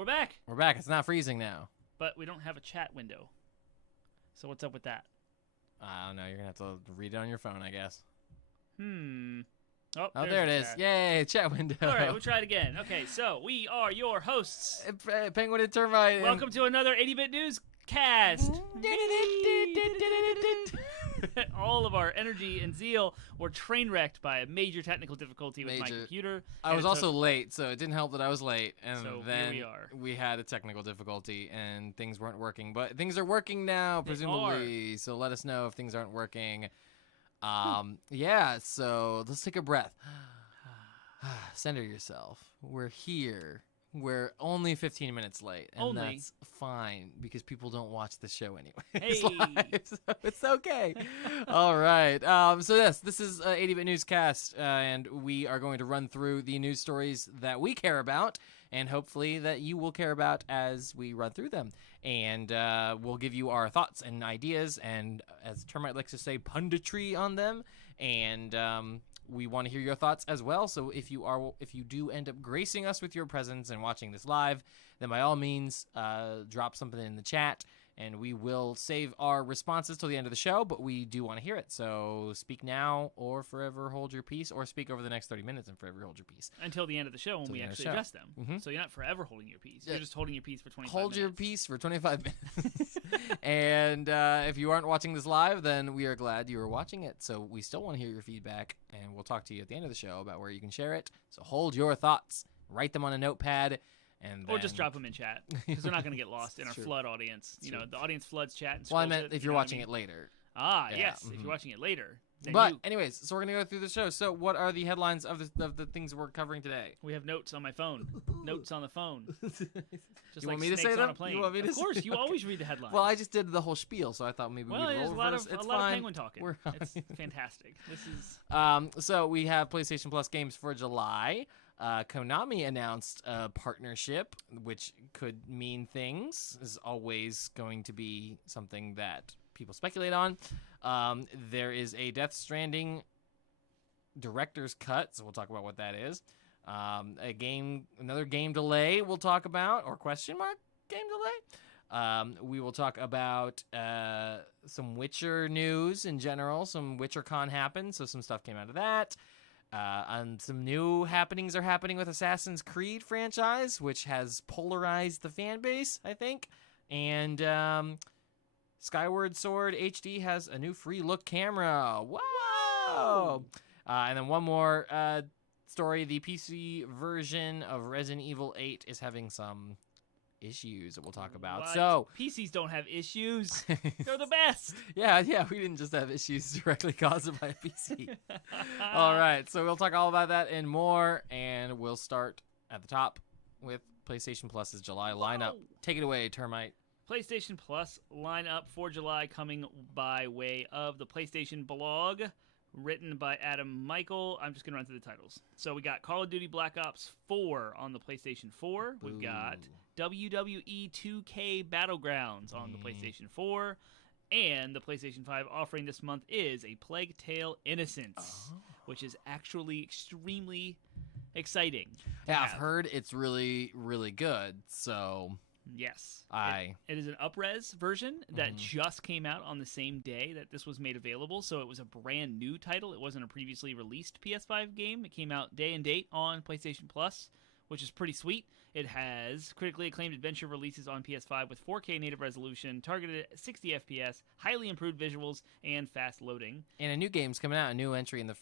We're back, We're back. It's not freezing now. but we don't have a chat window. So what's up with that? I don't know. You're going to have to read it on your phone, I guess. Oh, Oh, there it is. chat. Yay, chat window. All right, we'll try it again. Okay, so we are your hosts. Penguin and Termite. Welcome to another 80-Bit Newscast. All of our energy and zeal were train wrecked by a major technical difficulty with my computer. I was also late, so it didn't help that I was late. And So then here we are. we had a technical difficulty and things weren't working. But things are working now, presumably. So let us know if things aren't working. Yeah, so let's take a breath. Center yourself. We're here. We're only 15 minutes late, and that's fine because people don't watch the show anyway. Hey. So it's okay. All right. So this is 80-Bit Newscast, and we are going to run through the news stories that we care about, and hopefully that you will care about as we run through them. And we'll give you our thoughts and ideas, and as Termite likes to say, punditry on them. And we want to hear your thoughts as well. So if you do end up gracing us with your presence and watching this live, then by all means, drop something in the chat, and we will save our responses till the end of the show. But we do want to hear it. So speak now, or forever hold your peace, or speak over the next 30 minutes and forever hold your peace Until the end of the show when we actually address them. Mm-hmm. So you're not forever holding your peace. Yeah. You're just holding your peace for 25 Hold minutes. your peace for 25 minutes. And if you aren't watching this live, then we are glad you are watching it. So we still want to hear your feedback, and we'll talk to you at the end of the show about where you can share it. So hold your thoughts. Write them on a notepad. Or just drop them in chat, because they're not going to get lost in our True. flood audience. You know, the audience floods chat and Well, I scrolls meant it, if you you're know what I watching mean? it later. Ah, Yeah, yes, if mhm. you're watching it later. Then But anyways, so we're going to go through the show. So what are the headlines of the things we're covering today? we have notes on my phone. Notes on the phone. Just You want me to say snakes on them? a plane. You want me to of course, say- you okay. always read the headlines. Well, I just did the whole spiel, so I thought maybe Well, we would there's roll a lot reverse. of It's a lot fine. of penguin talking. We're It's fantastic. This is So we have PlayStation Plus games for July. Konami announced a partnership, which could mean things. Is always going to be something that people speculate on. There is a Death Stranding director's cut, so we'll talk about what that is. Another game delay we'll talk about, or question mark game delay. We will talk about some Witcher news in general. Some WitcherCon happened, so some stuff came out of that. And some new happenings are happening with Assassin's Creed franchise, which has polarized the fan base, I think. And Skyward Sword HD has a new free look camera. Whoa! And then one more story. The PC version of Resident Evil 8 is having some issues that we'll talk about. What? So PCs don't have issues. They're the best. yeah, we didn't just have issues directly caused by a PC. All right, so we'll talk all about that and more, and we'll start at the top with PlayStation Plus's July lineup. Take it away, Termite. PlayStation Plus lineup for July coming by way of the PlayStation blog, written by Adam Michael. I'm just going to run through the titles. So we got Call of Duty Black Ops 4 on the PlayStation 4. We've got WWE 2K Battlegrounds on the PlayStation 4. And the PlayStation 5 offering this month is A Plague Tale Innocence, which is actually extremely exciting. Yeah, I've heard it's really, really good, so... Yes. it is an up-res version that just came out on the same day that this was made available, so it was a brand new title. It wasn't a previously released PS5 game. It came out day and date on PlayStation Plus, which is pretty sweet. It has critically acclaimed adventure releases on PS5 with 4K native resolution, targeted at 60 FPS, highly improved visuals, and fast loading. And a new game's coming out, a new entry in the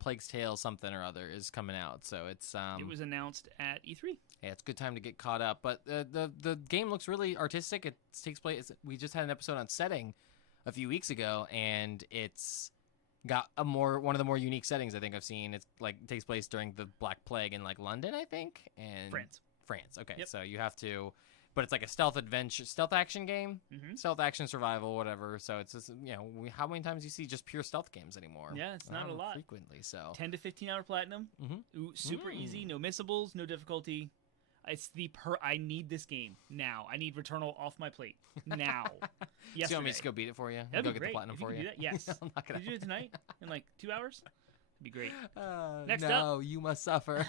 Plague's Tale something or other is coming out, so it's... It was announced at E3. Yeah, it's a good time to get caught up. But the game looks really artistic. It takes place... We just had an episode on setting a few weeks ago, and it's got one of the more unique settings I think I've seen. It's like it takes place during the Black Plague in like London, I think, and France. Okay, Yep. so you have to, but it's like a stealth action game, stealth action survival, whatever. So it's just, how many times do you see just pure stealth games anymore? Yeah, it's not a lot. Frequently, so 10 to 15 hour platinum. Super easy, no missables, no difficulty. It's I need this game now. I need Returnal off my plate now. So you want me to just go beat it for you? That'd go be get great. the platinum If you for could you? do that, yes. I'm not gonna Could you do it tonight in like 2 hours? Be great. Next up, you must suffer.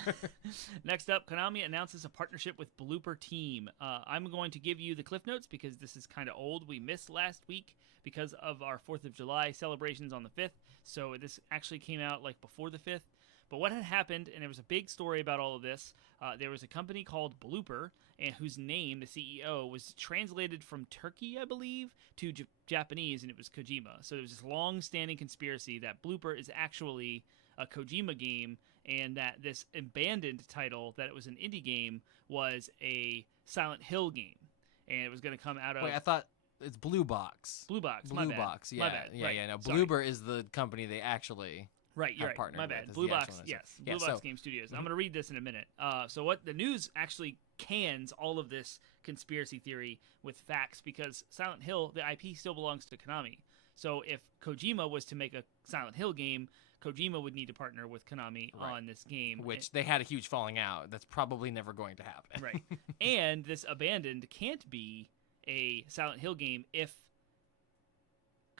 Next up, Konami announces a partnership with Bloober Team. I'm going to give you the cliff notes because this is kind of old. We missed last week because of our 4th of July celebrations on the 5th. So this actually came out like before the 5th. But what had happened, and there was a big story about all of this, there was a company called Bloober, and whose name, the CEO, was translated from Turkey, I believe, to Japanese, and it was Kojima. So there was this long-standing conspiracy that Bloober is actually a Kojima game, and that this abandoned title, that it was an indie game, was a Silent Hill game. And it was going to come out of... Wait, I thought it's Blue Box. Blue Box, Blue my bad. Box, yeah. My bad. Yeah, right. yeah, no. Sorry. Bloober is the company they actually... Right, you're right. Partnered My bad. with, Blue the Box, actual one. yes. Yeah, Blue Box Game Studios. I'm going to read this in a minute. So what the news actually cans all of this conspiracy theory with facts because Silent Hill, the IP still belongs to Konami. So if Kojima was to make a Silent Hill game, Kojima would need to partner with Konami on this game. Which they had a huge falling out. That's probably never going to happen. Right. And this Abandoned can't be a Silent Hill game if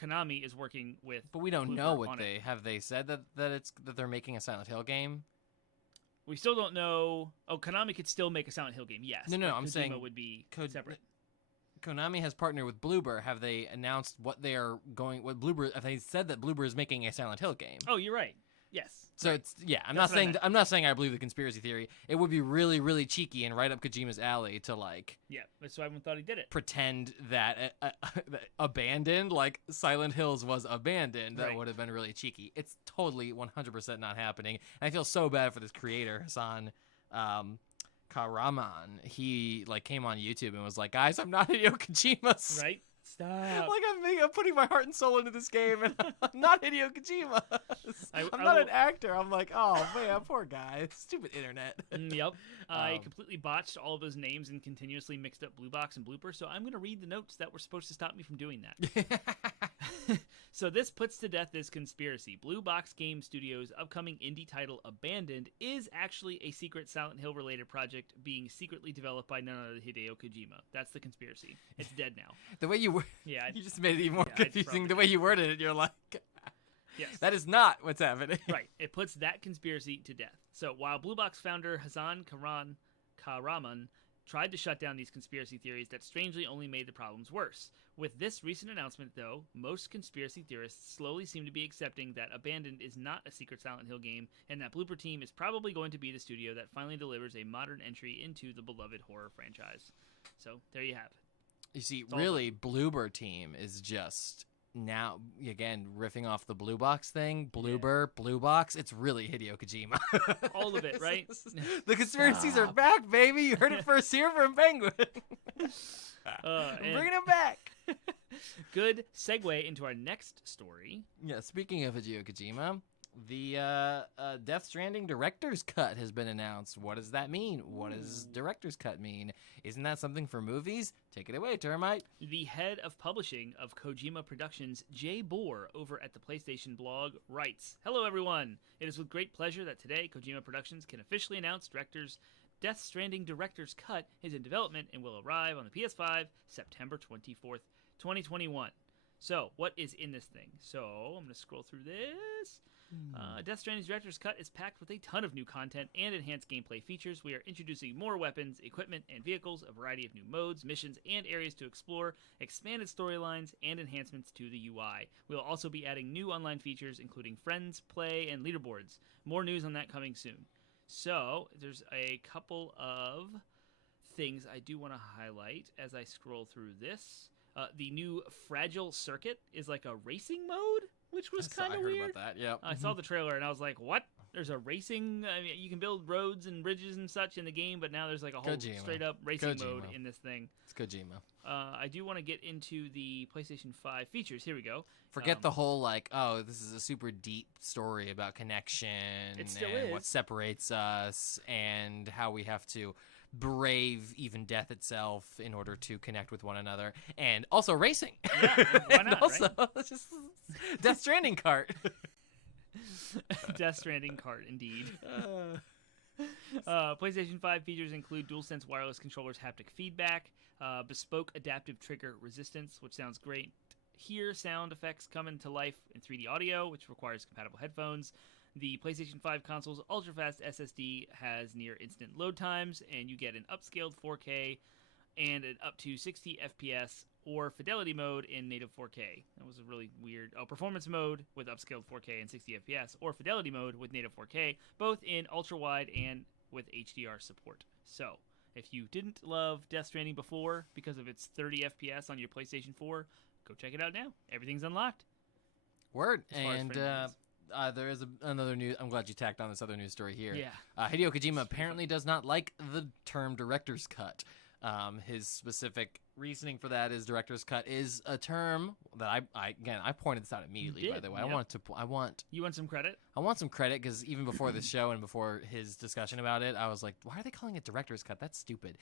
Konami is working with. But we don't Bloober know what on they it. have. They said that they're making a Silent Hill game. We still don't know. Oh, Konami could still make a Silent Hill game. Yes. No, but I'm Kojima saying would be separate. Konami has partnered with Bloober. Have they announced what they are going? What Bloober? Have they said that Bloober is making a Silent Hill game? Oh, you're right. Yes. So right. it's I'm That's not what I saying meant. I'm not saying I believe the conspiracy theory. It would be really, really cheeky and right up Kojima's alley to like Yeah, that's why everyone thought he did it. pretend that abandoned, like Silent Hills was abandoned. That Right. would have been really cheeky. It's totally 100% not happening. And I feel so bad for this creator, Hasan Kahraman. He like came on YouTube and was like, "Guys, I'm not Hideo Kojima. Right? Stop. Like I'm putting my heart and soul into this game, and I'm not Hideo Kojima. I'm not an actor. I'm like, oh man, poor guy. Stupid internet." Yep. I completely botched all of those names and continuously mixed up Blue Box and Blooper, so I'm going to read the notes that were supposed to stop me from doing that. So this puts to death this conspiracy. Blue Box Game Studios' upcoming indie title Abandoned is actually a secret Silent Hill related project being secretly developed by none other than Hideo Kojima. That's the conspiracy. It's dead now. The way you Yeah. you just made it even more Yeah, I confusing. probably The way you worded it, you're like, Yes. that is not what's happening. Right. It puts that conspiracy to death. So while Blue Box founder Hasan Kahraman tried to shut down these conspiracy theories that strangely only made the problems worse. With this recent announcement, though, most conspiracy theorists slowly seem to be accepting that Abandoned is not a secret Silent Hill game, and that Bloober Team is probably going to be the studio that finally delivers a modern entry into the beloved horror franchise. So, there you have it. You see, all really, Bloober Team is just now, again, riffing off the Blue Box thing. Bloober, Blue Box, it's really Hideo Kojima. All of it, right? The conspiracies are back, baby. You heard it first here from Penguin. Bringing them back. Good segue into our next story. Yeah, speaking of Hideo Kojima, the Death Stranding Director's Cut has been announced. What does that mean? What does Director's Cut mean? Isn't that something for movies? Take it away, Termite. The head of publishing of Kojima Productions, Jay Bohr, over at the PlayStation blog, writes, "Hello, everyone. It is with great pleasure that today Kojima Productions can officially announce Death Stranding Director's Cut is in development and will arrive on the PS5 September 24th, 2021. So, what is in this thing? So, I'm going to scroll through this. Death Stranding's Director's Cut is packed with a ton of new content and enhanced gameplay features. We are introducing more weapons, equipment, and vehicles, a variety of new modes, missions, and areas to explore, expanded storylines, and enhancements to the UI. We will also be adding new online features, including friends, play, and leaderboards. More news on that coming soon." So, there's a couple of things I do want to highlight as I scroll through this. The new Fragile Circuit is like a racing mode, which was kind of weird. I heard about that, yeah. I saw the trailer and I was like, what? There's a racing... I mean, you can build roads and bridges and such in the game, but now there's like a whole Kojima. straight-up racing mode in this thing. It's Kojima. I do want to get into the PlayStation 5 features. Here we go. Forget the whole, like, oh, this is a super deep story about connection It still and is. what separates us and how we have to brave even death itself in order to connect with one another. And also racing. Yeah, why and not, also, just Death Stranding cart. Death Stranding cart, indeed. PlayStation 5 features include DualSense wireless controllers, haptic feedback, bespoke adaptive trigger resistance, which sounds great. Here, sound effects come into life in 3D audio, which requires compatible headphones. The PlayStation 5 console's ultra-fast SSD has near instant load times, and you get an upscaled 4K and an up to 60 FPS or fidelity mode in native 4K. That was a really weird... Oh, performance mode with upscaled 4K and 60 FPS, or fidelity mode with native 4K, both in ultra-wide and with HDR support. So, if you didn't love Death Stranding before because of its 30 FPS on your PlayStation 4, go check it out now. Everything's unlocked. Word. As far as And there is another news. I'm glad you tacked on this other news story here. Yeah. Hideo Kojima apparently does not like the term director's cut. His specific reasoning for that is director's cut is a term that I pointed this out immediately. By the way, yep. You want some credit? I want some credit because even before the show and before his discussion about it, I was like, why are they calling it director's cut? That's stupid.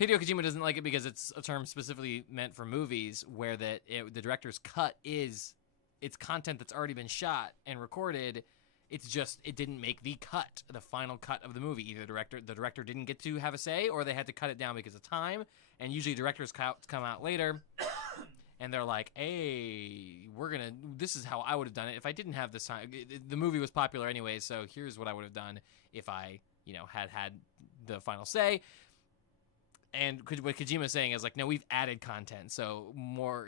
Hideo Kojima doesn't like it because it's a term specifically meant for movies where the director's cut is it's content that's already been shot and recorded. It's just it didn't make the cut, the final cut of the movie. Either the director didn't get to have a say, or they had to cut it down because of time. And usually director's cuts come out later, and they're like, "Hey, this is how I would have done it if I didn't have this time." The movie was popular anyway, so here's what I would have done if I, had the final say. And what Kojima's saying is like, no, we've added content, so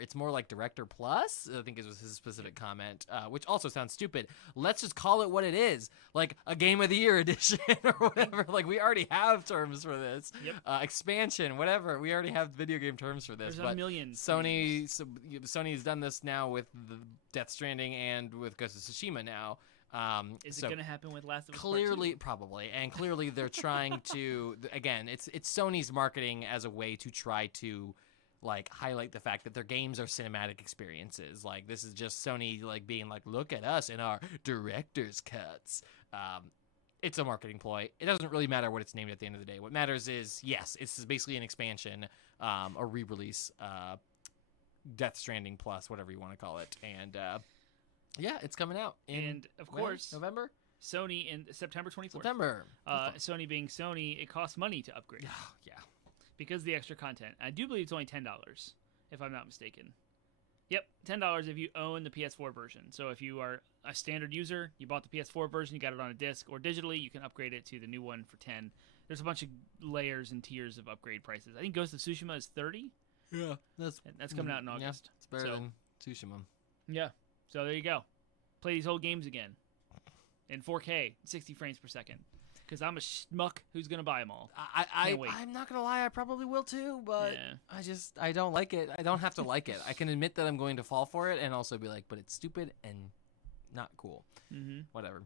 it's more like Director Plus, I think was his specific comment, which also sounds stupid. Let's just call it what it is, like a Game of the Year edition or whatever. Like we already have terms for this. Yep. Expansion, whatever. We already have video game terms for this. There's a million. Sony's done this now with the Death Stranding and with Ghost of Tsushima now. Is it going to happen with Last of Us Clearly, probably, and clearly they're trying to. Again, it's Sony's marketing as a way to try to, highlight the fact that their games are cinematic experiences. Like this is just Sony, being like, look at us in our director's cuts. It's a marketing ploy. It doesn't really matter what it's named at the end of the day. What matters is, yes, it's basically an expansion, a re-release, Death Stranding Plus, whatever you want to call it, and. Yeah, it's coming out and of course November. Sony in September 24th. September. Sony being Sony, it costs money to upgrade. Yeah. Because of the extra content. I do believe it's only $10, if I'm not mistaken. Yep, $10 if you own the PS4 version. So if you are a standard user, you bought the PS4 version, you got it on a disc or digitally, you can upgrade it to the new one for $10. There's a bunch of layers and tiers of upgrade prices. I think Ghost of Tsushima is $30. Yeah, that's coming out in August. Yeah, it's better than Tsushima. Yeah. So there you go. Play these old games again in 4K, 60 frames per second. Because I'm a schmuck who's going to buy them all. I'm not going to lie, I probably will too, but I don't like it. I don't have to like it. I can admit that I'm going to fall for it and also be like, but it's stupid and not cool. Mm-hmm. Whatever.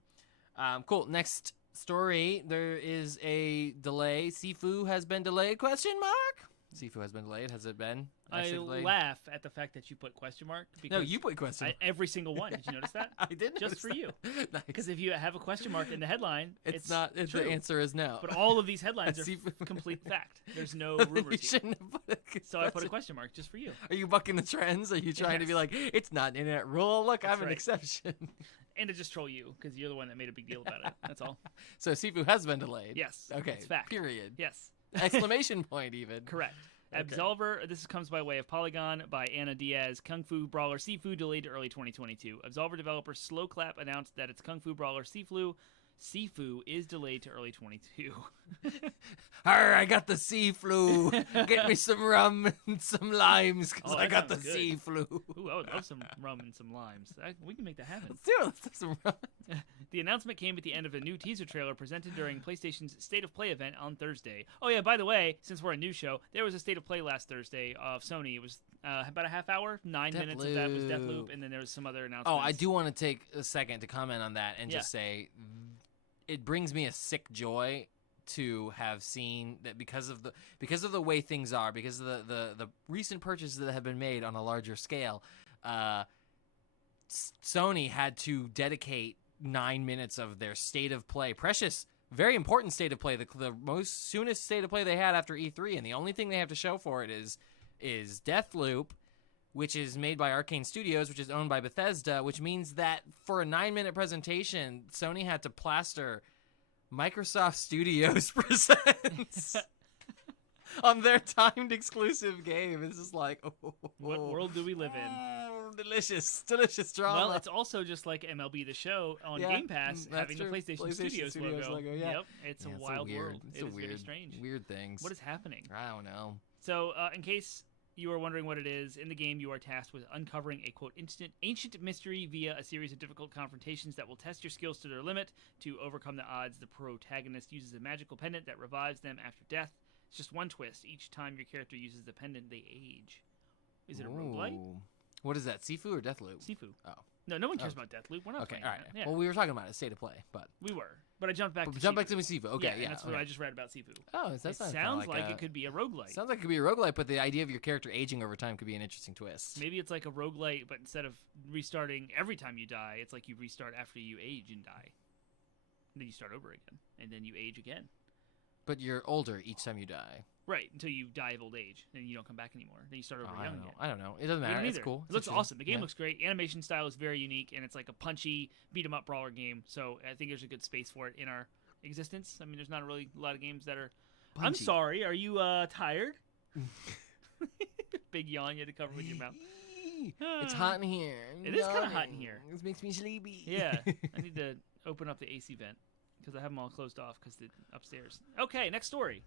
Cool. Next story. There is a delay. Sifu has been delayed, ? Sifu has been delayed. Has it been? I laugh at the fact that you put question mark. No, you put question mark. Every single one. Did you notice that? I did. Just for that. you. Nice. Because if you have a question mark in the headline, it's not. True. The answer is no. But all of these headlines are complete fact. There's no rumors here. So I put a question mark just for you. Are you bucking the trends? Are you trying to be like, it's not an internet rule? Look, I'm an exception. And to just troll you, because you're the one that made a big deal about it. That's all. So Sifu has been delayed. Yes. Okay. It's fact. Period. Yes. Exclamation point even. Correct. Okay. Absolver, this comes by way of Polygon by Anna Diaz. Kung Fu Brawler Sifu delayed to early 2022. Absolver developer Slowclap announced that its Kung Fu Brawler Sifu is delayed to early 22. Arr, I got the sea flu. Get me some rum and some limes because I got the sea flu. Ooh, I would love some rum and some limes. We can make that happen. Let's do it. Let's have some rum. The announcement came at the end of a new teaser trailer presented during PlayStation's State of Play event on Thursday. Oh yeah, by the way, since we're a news show, there was a State of Play last Thursday of Sony. It was about a half hour, 9 minutes of that was Deathloop, and then there was some other announcements. Oh, I do want to take a second to comment on that and just say it brings me a sick joy to have seen that because of the way things are, because of the recent purchases that have been made on a larger scale, Sony had to dedicate 9 minutes of their State of Play, precious, very important State of Play, the most soonest State of Play they had after E3, and the only thing they have to show for it is Deathloop, which is made by Arcane Studios, which is owned by Bethesda, which means that for a 9-minute presentation, Sony had to plaster Microsoft Studios presents on their timed exclusive game. It's just like, what world do we live in? some delicious drama. Well, it's also just like MLB The Show on Game Pass having true. the PlayStation Studios logo. Yeah. Yep, it's a wild world. It's It is weird, very strange. Weird things. What is happening? I don't know. So, in case you are wondering what it is, in the game you are tasked with uncovering a, quote, ancient mystery via a series of difficult confrontations that will test your skills to their limit. To overcome the odds, the protagonist uses a magical pendant that revives them after death. It's just one twist. Each time your character uses the pendant, they age. Is it a roguelite? What is that, Sifu or Deathloop? Sifu. Oh. No one cares about Deathloop. We're not okay, playing all right. that. Yeah. Well, we were talking about it, state of play, but... We were. But I jumped back to Sifu. Okay, yeah. That's what I just read about Sifu. Oh, that sounds like it could be a roguelite. Sounds like it could be a roguelite, but the idea of your character aging over time could be an interesting twist. Maybe it's like a roguelite, but instead of restarting every time you die, it's like you restart after you age and die. And then you start over again, and then you age again. But you're older each time you die. Right, until you die of old age, and you don't come back anymore. Then you start over young again. I don't know. It doesn't matter. It's cool. It looks awesome. The game looks great. Animation style is very unique, and it's like a punchy, beat-em-up brawler game. So I think there's a good space for it in our existence. I mean, there's not really a lot of games that are... Punchy. I'm sorry. Are you tired? Big yawn you had to cover with your mouth. It's hot in here. It is kind of hot in here. This makes me sleepy. Yeah. I need to open up the AC vent because I have them all closed off because they're upstairs. Okay, next story.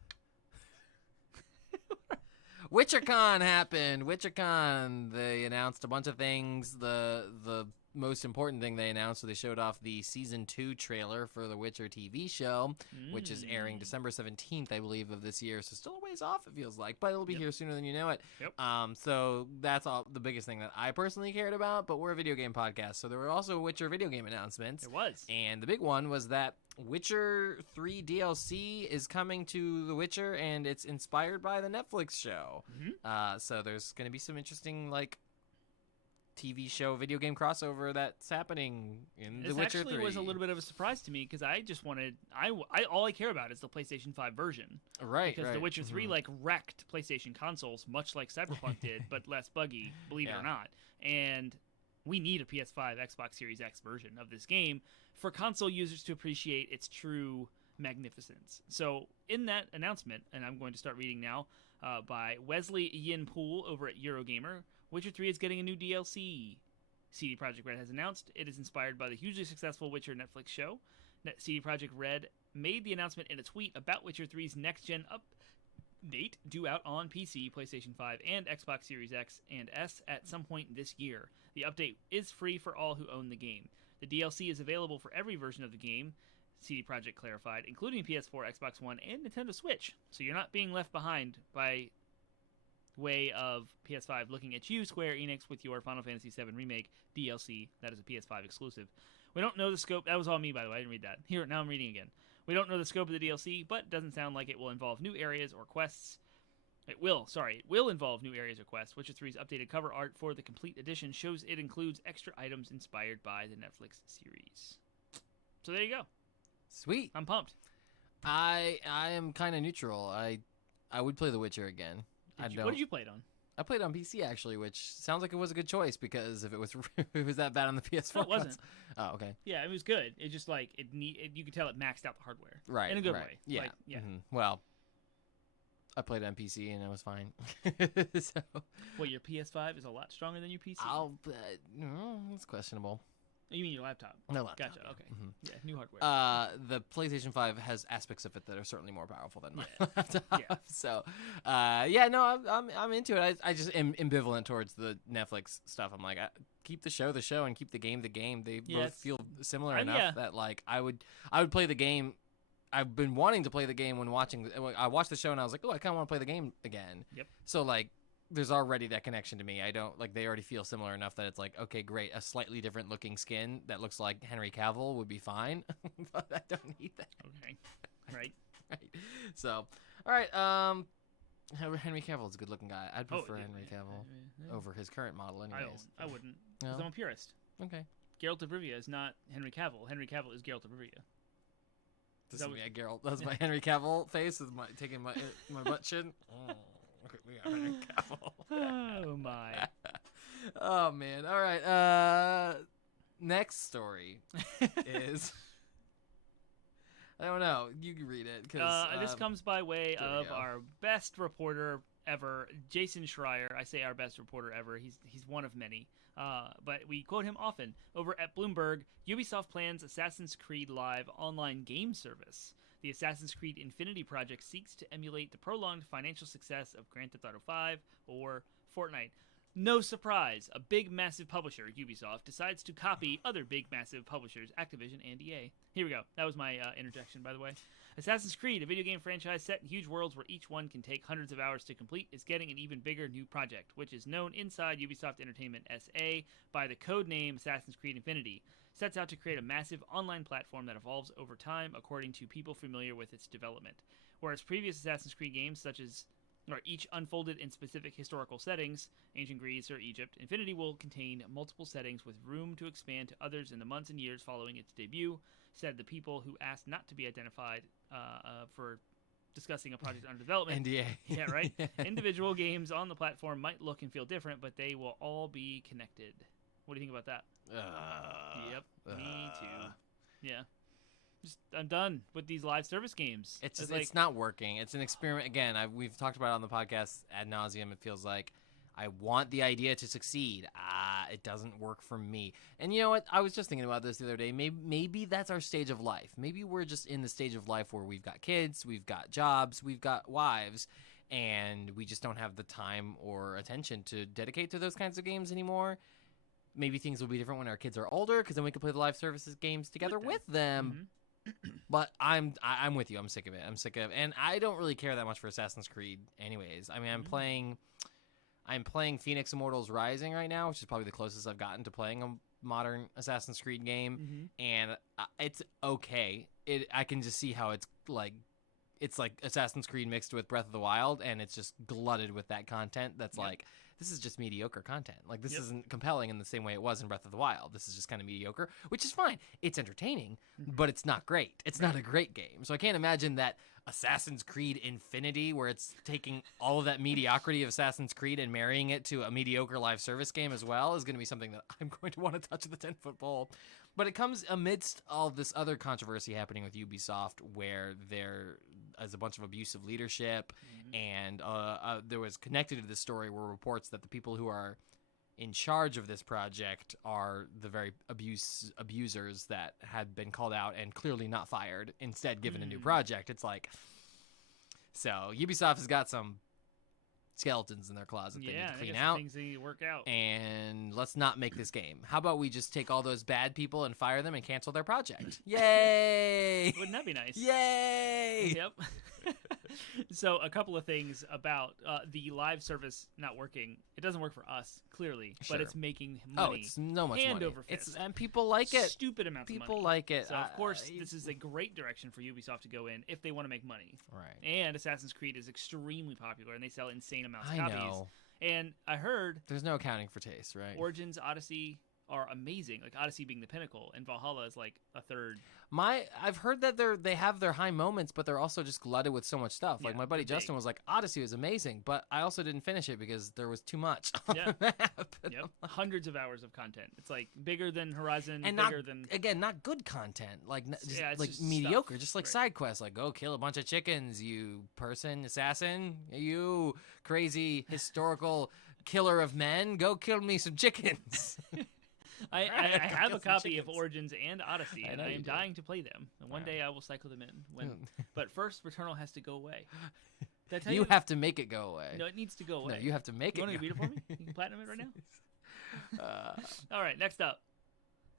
WitcherCon happened. WitcherCon, they announced a bunch of things. The most important thing they announced, so they showed off the season 2 trailer for the Witcher TV show, which is airing December 17th, I believe, of this year. So still a ways off, it feels like, but it'll be here sooner than you know it. Yep. So that's all the biggest thing that I personally cared about, but we're a video game podcast, so there were also Witcher video game announcements. There was. And the big one was that Witcher 3 DLC is coming to The Witcher, and it's inspired by the Netflix show. So there's going to be some interesting, like, TV show video game crossover that's happening in The Witcher 3. This actually was a little bit of a surprise to me because I just wanted all I care about is the PlayStation 5 version. Right. Because The Witcher 3 like wrecked PlayStation consoles much like Cyberpunk did, but less buggy, believe it or not. And we need a PS5 Xbox Series X version of this game for console users to appreciate its true magnificence. So in that announcement, and I'm going to start reading now, by Wesley Yin Poole over at Eurogamer, Witcher 3 is getting a new DLC. CD Projekt Red has announced it is inspired by the hugely successful Witcher Netflix show. CD Projekt Red made the announcement in a tweet about Witcher 3's next-gen update due out on PC, PlayStation 5, and Xbox Series X and S at some point this year. The update is free for all who own the game. The DLC is available for every version of the game, CD Projekt clarified, including PS4, Xbox One, and Nintendo Switch. So you're not being left behind by way of PS5 looking at you, Square Enix, with your Final Fantasy VII Remake DLC. That is a PS5 exclusive. We don't know the scope. That was all me, by the way. I didn't read that. Here, now I'm reading again. We don't know the scope of the DLC, but it doesn't sound like it will involve new areas or quests. It will involve new areas or quests. Witcher 3's updated cover art for the complete edition shows it includes extra items inspired by the Netflix series. So there you go. Sweet. I'm pumped. I am kind of neutral. I would play The Witcher again. What did you play it on? I played it on PC actually, which sounds like it was a good choice because if it was if it was that bad on the PS4, no, it wasn't. Oh, okay. Yeah, it was good. It just like you could tell it maxed out the hardware, right? In a good way. Yeah, like, yeah. Well, I played it on PC and it was fine. So, well, your PS5 is a lot stronger than your PC. It's questionable. You mean your laptop? No laptop. Gotcha. Okay. Yeah, new hardware. The PlayStation 5 has aspects of it that are certainly more powerful than my laptop. Yeah. So, I'm into it. I just am ambivalent towards the Netflix stuff. I'm like, keep the show, and keep the game, the game. They both feel similar enough that like I would play the game. I've been wanting to play the game when watching. I watched the show and I was like, oh, I kind of want to play the game again. Yep. So like, there's already that connection to me. I don't like they already feel similar enough that it's like, okay, great. A slightly different looking skin that looks like Henry Cavill would be fine, but I don't need that. Okay. Right. Right. So, all right. Henry Cavill is a good looking guy. I'd prefer Henry Cavill over his current model anyways. I wouldn't. Because I'm a purist. Okay. Geralt of Rivia is not Henry Cavill. Henry Cavill is Geralt of Rivia. This is me a Geralt. That's my Henry Cavill face. Is my taking my butt chin. Oh. We got Henry Cavill. Oh my. Oh man. All right. Next story is I don't know. You can read it. This comes by way of our best reporter ever, Jason Schreier. I say our best reporter ever. He's one of many. But we quote him often. Over at Bloomberg, Ubisoft plans Assassin's Creed Live online game service. The Assassin's Creed Infinity project seeks to emulate the prolonged financial success of Grand Theft Auto 5 or Fortnite. No surprise, a big, massive publisher, Ubisoft, decides to copy other big, massive publishers, Activision and EA. Here we go. That was my interjection, by the way. Assassin's Creed, a video game franchise set in huge worlds where each one can take hundreds of hours to complete, is getting an even bigger new project, which is known inside Ubisoft Entertainment SA by the code name Assassin's Creed Infinity. Sets out to create a massive online platform that evolves over time according to people familiar with its development. Whereas previous Assassin's Creed games, such as each unfolded in specific historical settings, ancient Greece or Egypt, Infinity will contain multiple settings with room to expand to others in the months and years following its debut, said the people who asked not to be identified for discussing a project under development. NDA. Yeah, right? Individual games on the platform might look and feel different, but they will all be connected. What do you think about that? Yep, me too. Yeah. I'm done with these live service games. It's not working. It's an experiment. Again, we've talked about it on the podcast ad nauseum. It feels like I want the idea to succeed. It doesn't work for me. And you know what? I was just thinking about this the other day. Maybe that's our stage of life. Maybe we're just in the stage of life where we've got kids, we've got jobs, we've got wives, and we just don't have the time or attention to dedicate to those kinds of games anymore. Maybe things will be different when our kids are older, because then we can play the live services games together with them. Mm-hmm. But I'm with you. I'm sick of it. And I don't really care that much for Assassin's Creed anyways. I mean, I'm playing Phoenix Immortals Rising right now, which is probably the closest I've gotten to playing a modern Assassin's Creed game, and it's okay. I can just see how it's like Assassin's Creed mixed with Breath of the Wild, and it's just glutted with that content that's like, this is just mediocre content. Like, this isn't compelling in the same way it was in Breath of the Wild. This is just kind of mediocre, which is fine. It's entertaining, but it's not great. It's not a great game. So I can't imagine that Assassin's Creed Infinity, where it's taking all of that mediocrity of Assassin's Creed and marrying it to a mediocre live service game as well, is going to be something that I'm going to want to touch the 10-foot pole. But it comes amidst all this other controversy happening with Ubisoft, where there is a bunch of abusive leadership, and there was connected to this story were reports that the people who are in charge of this project are the very abusers that had been called out and clearly not fired, instead given a new project. It's like, so Ubisoft has got some skeletons in their closet they need to clean out. Things they need to work out. And let's not make this game. How about we just take all those bad people and fire them and cancel their project? Yay! Wouldn't that be nice? Yay! Yep. So a couple of things about the live service not working. It doesn't work for us, clearly, but it's making money. Oh, it's so much hand money. over fist. And people like it. Stupid amounts of money. People like it. So, of course, this is a great direction for Ubisoft to go in if they want to make money. Right. And Assassin's Creed is extremely popular, and they sell insane amounts of copies. I know. And I heard there's no accounting for taste, right? Origins, Odyssey are amazing. Like, Odyssey being the pinnacle, and Valhalla is like a third. I've heard that they have their high moments, but they're also just glutted with so much stuff. Like, my buddy Justin was like, Odyssey was amazing, but I also didn't finish it because there was too much on the map. Yep. Hundreds of hours of content. It's like bigger than Horizon, and not good content. Like, just mediocre, stuff. Just like side quests. Like, go kill a bunch of chickens, you person, assassin, you crazy historical killer of men. Go kill me some chickens. I have a copy of Origins and Odyssey, and I am dying to play them. And one day I will cycle them in. But first, Returnal has to go away. Did I tell you have to make it go away. No, it needs to go away. No, you have to make it go away. You want to beat it for me? You can platinum it right now? All right, next up.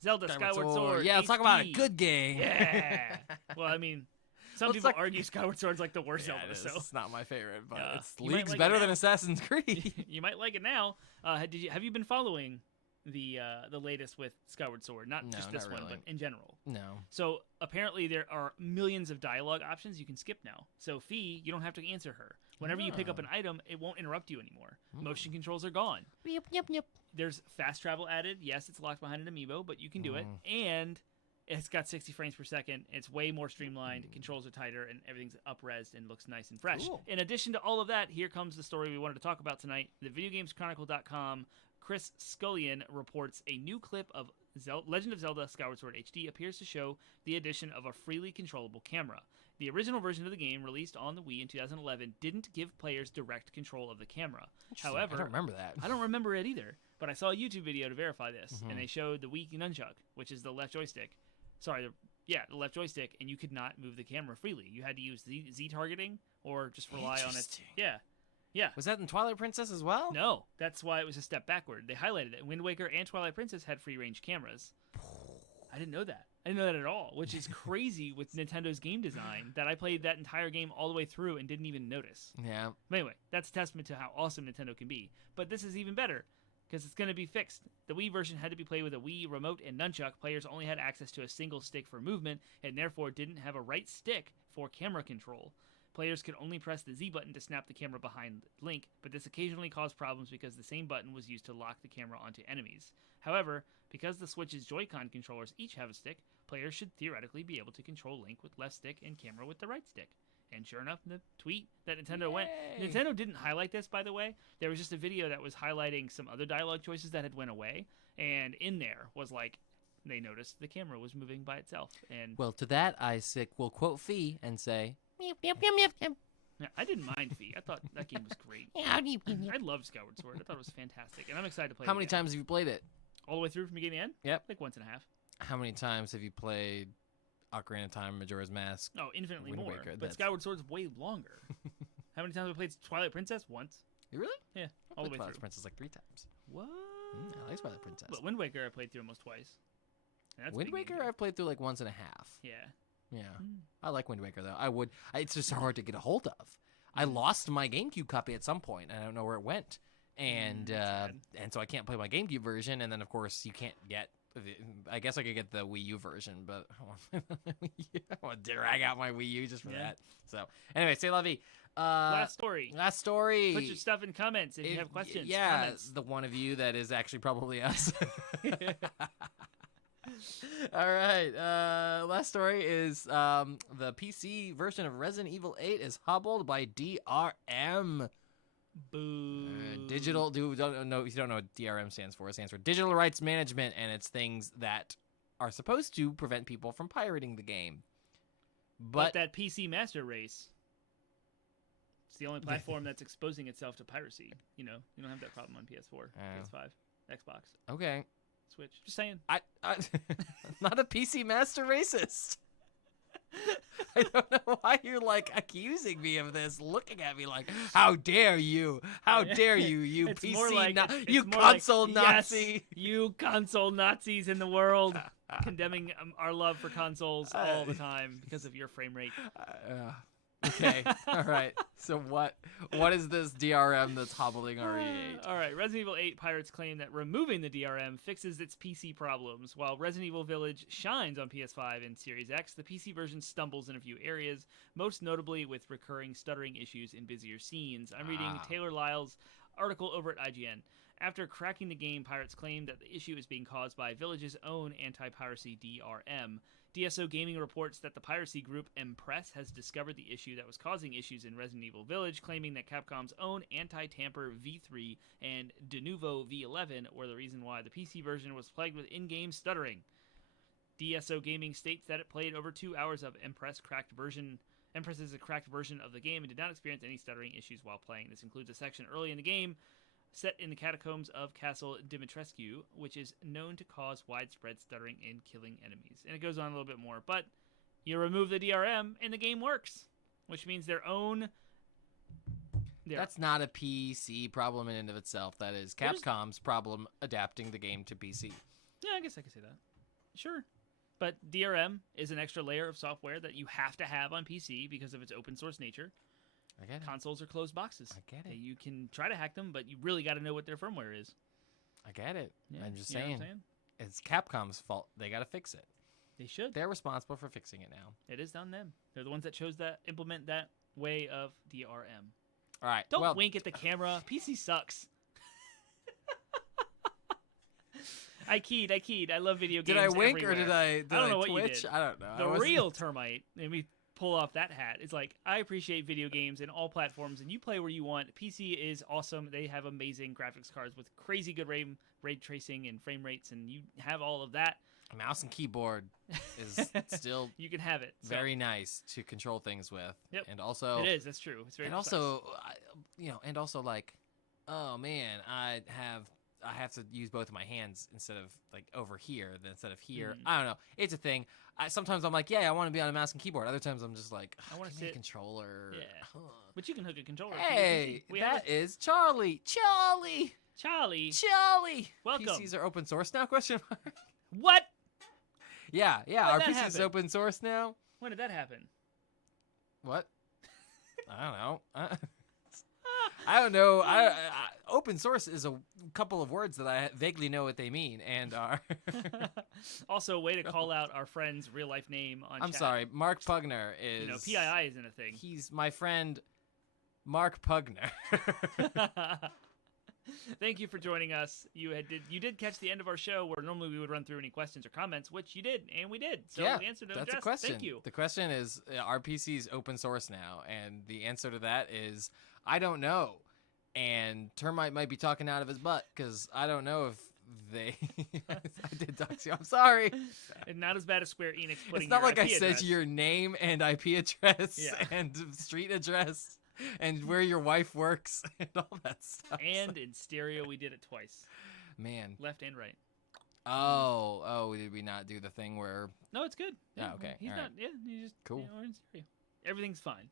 Zelda Skyward Sword. Yeah, let's talk about a good game. Yeah. Well, I mean, some people argue Skyward Sword's like the worst Zelda. It's not my favorite, but it's leagues better than Assassin's Creed. You might like it now. Have you been following the latest with Skyward Sword? Not just this one, but in general. No. So apparently there are millions of dialogue options you can skip now. So Fee, you don't have to answer her. Whenever you pick up an item, it won't interrupt you anymore. Motion controls are gone. Yep. There's fast travel added. Yes, it's locked behind an amiibo, but you can do it. And it's got 60 frames per second. It's way more streamlined. Controls are tighter, and everything's up-resed and looks nice and fresh. Cool. In addition to all of that, here comes the story we wanted to talk about tonight. The VideoGamesChronicle.com Chris Scullion reports a new clip of Legend of Zelda Skyward Sword HD appears to show the addition of a freely controllable camera. The original version of the game, released on the Wii in 2011, didn't give players direct control of the camera. However, I don't remember that. I don't remember it either, but I saw a YouTube video to verify this, and they showed the Wii nunchuck, which is the left joystick. Sorry, the left joystick, and you could not move the camera freely. You had to use Z targeting or just rely on it. Yeah. Was that in Twilight Princess as well? No, that's why it was a step backward. They highlighted it. Wind Waker and Twilight Princess had free-range cameras. I didn't know that. I didn't know that at all, which is crazy with Nintendo's game design that I played that entire game all the way through and didn't even notice. Yeah. But anyway, that's a testament to how awesome Nintendo can be. But this is even better because it's going to be fixed. The Wii version had to be played with a Wii remote and nunchuck. Players only had access to a single stick for movement and therefore didn't have a right stick for camera control. Players could only press the Z button to snap the camera behind Link, but this occasionally caused problems because the same button was used to lock the camera onto enemies. However, because the Switch's Joy-Con controllers each have a stick, players should theoretically be able to control Link with left stick and camera with the right stick. And sure enough, the tweet that Nintendo went... Nintendo didn't highlight this, by the way. There was just a video that was highlighting some other dialogue choices that had went away, and in there was like, they noticed the camera was moving by itself. And well, to that, I will quote Fee and say... yeah, I didn't mind Fee. I thought that game was great. I loved Skyward Sword. I thought it was fantastic, and I'm excited to play it. How many times have you played it? All the way through from beginning to end? Yep. Like once and a half. How many times have you played Ocarina of Time, Majora's Mask? Oh, infinitely Wind more. Waker, But that's- Skyward Sword's way longer. How many times have I played Twilight Princess? Once. You really? Yeah, I all the played way Twilight through. Princess like 3 times. What? I like Twilight Princess. But Wind Waker I played through almost twice. And that's a Wind big game, Waker too. I've played through like once and a half. Yeah. Yeah. Mm. I like Wind Waker, though. It's just hard to get a hold of. I lost my GameCube copy at some point, and I don't know where it went. And and so I can't play my GameCube version, and then, of course, you can't get... I guess I could get the Wii U version, but I want to drag out my Wii U just for that. So, anyway, say la vie. Last story. Last story. Put your stuff in comments if you have questions. Yeah, Comments. the one of you that is actually probably us. All right. Last story is the PC version of Resident Evil 8 is hobbled by DRM. Boo. Digital. If you don't know what DRM stands for, it stands for Digital Rights Management, and it's things that are supposed to prevent people from pirating the game. But that PC Master Race, it's the only platform that's exposing itself to piracy. You know, you don't have that problem on PS4, PS5, Xbox, Okay. Switch. Just saying. I'm not a PC Master Racist. I don't know why you're like accusing me of this, looking at me like, how dare you? How dare you, you It's PC, more like, you console Nazi. Yes, you console Nazis in the world, condemning our love for consoles all the time because of your frame rate. Okay, all right. So what is this DRM that's hobbling RE8? All right, Resident Evil 8 pirates claim that removing the DRM fixes its PC problems. While Resident Evil Village shines on PS5 and Series X, the PC version stumbles in a few areas, most notably with recurring stuttering issues in busier scenes. I'm reading Taylor Lyle's article over at IGN. After cracking the game, pirates claim that the issue is being caused by Village's own anti-piracy DRM. DSO Gaming reports that the piracy group Empress has discovered the issue that was causing issues in Resident Evil Village, claiming that Capcom's own anti-tamper V3 and Denuvo V11 were the reason why the PC version was plagued with in-game stuttering. DSO Gaming states that it played over 2 hours of Empress is a cracked version of the game and did not experience any stuttering issues while playing. This includes a section early in the game set in the catacombs of Castle Dimitrescu, which is known to cause widespread stuttering and killing enemies. And it goes on a little bit more, but you remove the DRM and the game works, which means That's not a PC problem in and of itself. That is Capcom's problem adapting the game to PC. Yeah, I guess I could say that. Sure. But DRM is an extra layer of software that you have to have on PC because of its open source nature. I get it. Consoles are closed boxes. I get it. You can try to hack them, but you really got to know what their firmware is. I get it. Yeah, I'm just you know saying, what I'm saying? it's Capcom's fault. They got to fix it. They should. They're responsible for fixing it now. It is on them. They're the ones that chose that implement that way of DRM. All right. Don't wink at the camera. PC sucks. I keyed. I love video games. Did I wink everywhere. or did I don't know what you twitch? did. I don't know. The real termite, and we pull off that hat. It's like, I appreciate video games in all platforms, and you play where you want. PC is awesome. They have amazing graphics cards with crazy good ray tracing and frame rates, and you have all of that. Mouse and keyboard is still you can have it. So. very nice to control things with. Yep. And also, it is. That's true. It's very. And precise. also, and also like, oh man, I have to use both of my hands instead of like over here, then instead of here. I don't know. It's a thing. Sometimes I'm like, yeah, I want to be on a mouse and keyboard. Other times I'm just like, I want to sit sit a controller. Yeah. But you can hook a controller. Hey, we that is Charlie. Charlie. Welcome. PCs are open source now? Question mark. What? Yeah. When Our did that PCs happen? open source now. When did that happen? What? I don't know. I don't know. Open source is a couple of words that I vaguely know what they mean and are. Also, a way to call out our friend's real life name on I'm chat. sorry. Mark Pugner is. PII isn't a thing. He's my friend, Mark Pugner. Thank you for joining us. You did catch the end of our show where normally we would run through any questions or comments, which you did, and we did. So yeah, the answer to that's address, a question. Thank you. The question is, are PCs open source now? And the answer to that is, I don't know. And Termite might be talking out of his butt because I don't know if they. I did dox you. I'm sorry. And not as bad as Square Enix putting. It's not your like IP I said address. your name and IP address Yeah. and street address and where your wife works and all that stuff. And in stereo, we did it twice, Man. left and right. Oh, did we not do the thing where? No, it's good. Yeah, okay, He's all not. right. Yeah, he's just Cool. We're in stereo. Everything's fine.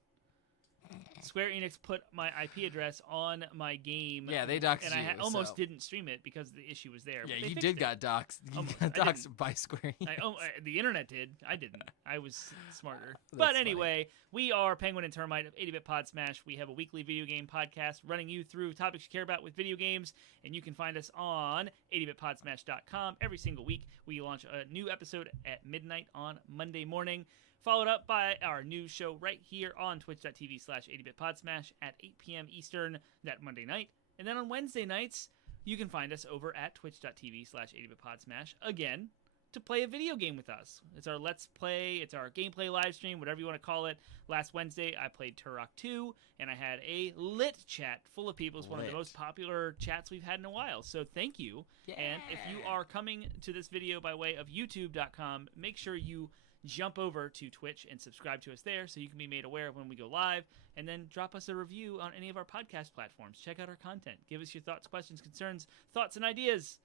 Square Enix put my IP address on my game. Yeah, they doxed and you. I almost so- didn't stream it because the issue was there. Yeah, but they you fixed did it. got doxed. You Almost. got I doxed didn't. by Square Enix. The internet did. I didn't. I was smarter. That's But funny. anyway, we are Penguin and Termite of 80-Bit Pod Smash. We have a weekly video game podcast running you through topics you care about with video games, and you can find us on 80bitpodsmash.com. Every single week, we launch a new episode at midnight on Monday morning, followed up by our new show right here on twitch.tv/80bitpodsmash at 8 p.m. Eastern that Monday night. And then on Wednesday nights, you can find us over at twitch.tv/80bitpodsmash again to play a video game with us. It's our Let's Play, it's our gameplay live stream, whatever you want to call it. Last Wednesday, I played Turok 2, and I had a lit chat full of people. It's one of the Lit. most popular chats we've had in a while, so thank you. And if you are coming to this video by way of youtube.com, make sure you jump over to Twitch and subscribe to us there so you can be made aware of when we go live, and then drop us a review on any of our podcast platforms. Check out our content. Give us your thoughts, questions, concerns, thoughts, and ideas,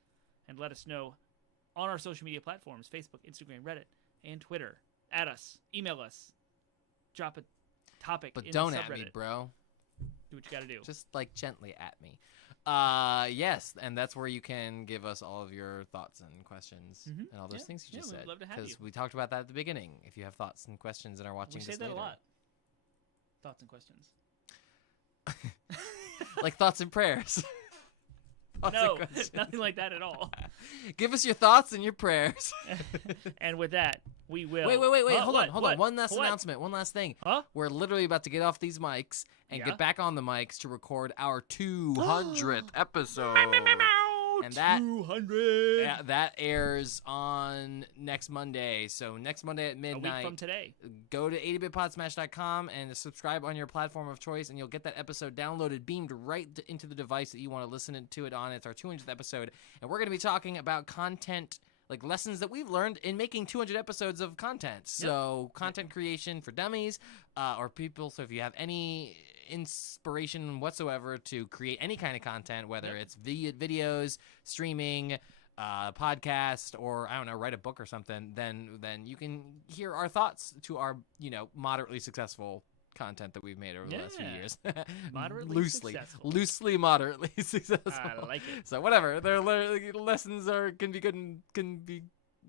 and let us know on our social media platforms, Facebook, Instagram, Reddit, and Twitter. Add us. Email us. Drop a topic But in don't the at subreddit. me, bro. Do what you gotta do. Just like gently at me. Yes, and that's where you can give us all of your thoughts and questions and all those Yeah. things you Yeah, just we'd said. love to have you. we talked about that at the beginning. If you have thoughts and questions and are watching We this say that later. a lot. Thoughts and questions. Like thoughts and prayers. Thoughts and No, questions. nothing like that at all. Give us your thoughts and your prayers. And with that, we will. Wait. Huh? Hold on. What? One last What? announcement. One last thing. Huh? We're literally about to get off these mics and Yeah? get back on the mics to record our 200th episode. And that 200. that airs on next Monday. So next Monday at A midnight. week from today. Go to 80bitpodsmash.com and subscribe on your platform of choice, and you'll get that episode downloaded, beamed right into the device that you want to listen to it on. It's our 200th episode, and we're going to be talking about content, like lessons that we've learned in making 200 episodes of content. So content creation for dummies or people. So if you have any inspiration whatsoever to create any kind of content, whether it's videos, streaming, podcast, or I don't know, write a book or something, then you can hear our thoughts to our moderately successful content that we've made over the last few Yeah. years. Moderately successful. loosely moderately successful. I like it. So whatever, their lessons can be good and can be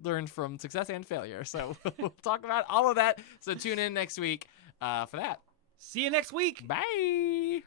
learned from success and failure. So we'll talk about all of that. So tune in next week for that. See you next week. Bye.